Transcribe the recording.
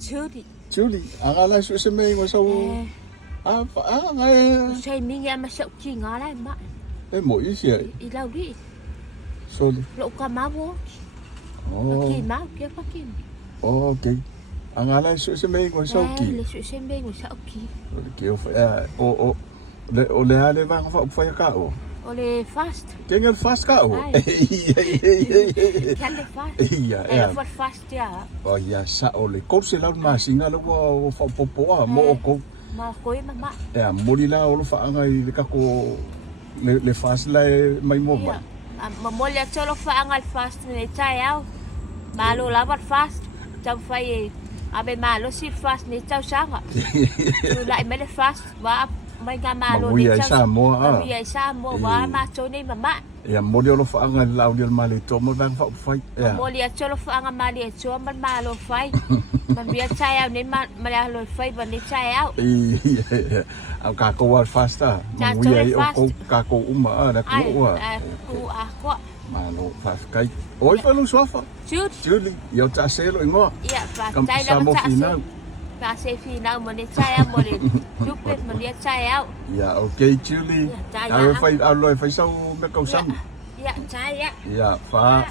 Judy. Julie, angala su se me mo sau. Ngai. Sai minha mas sậu chi ngó lại mà. Mo i si. I lau đi. So. Lộ cả máu vô. Ki máu kia phát kim. Okay. Angala su se me mo sau ki. Le su sai me mo sậu ki. Ki o le ale va fa ka o. Ole fast. Kenga fast ka o. Kan le fast. Iya. Ele fast ya. Oh ya sa ole ko se la ma singa lo fa popo mo ko. Ma koi mama. Ya mori la o fa ngai ka ko le fast la mai mo ba. Ma molha cholo fa angal fast ne chai au. Malo la bat fast. Chau fai abe malo si fast ne chau sanga. Tu lại mấy le fast ba mấy ga malo ne chau. Sa mo Ma wi sa mo ba ma cho ni mama. Ya mori lo fa ngai la o ma le to mo bang fa fai. Ya. Molha cholo fa angal ma le cho man malo fai. Man wi chai au ne ma la lo fai ba ne chai au. Ang kako wa fasta. Wi o ko kako uma da ko wa. Ku a ko. Malo fa kai. Oi pa lu sofa. Julie, yo ta se lo ngo. Iya, fa Kam chai sa la mo ta fina. Fa se fina mo ne chai au mo le. Duplet mo ne chai au. Ya, okay Julie. Ta fai ao lo fai sau me kau sam. Iya, chai ya. Ya, fa.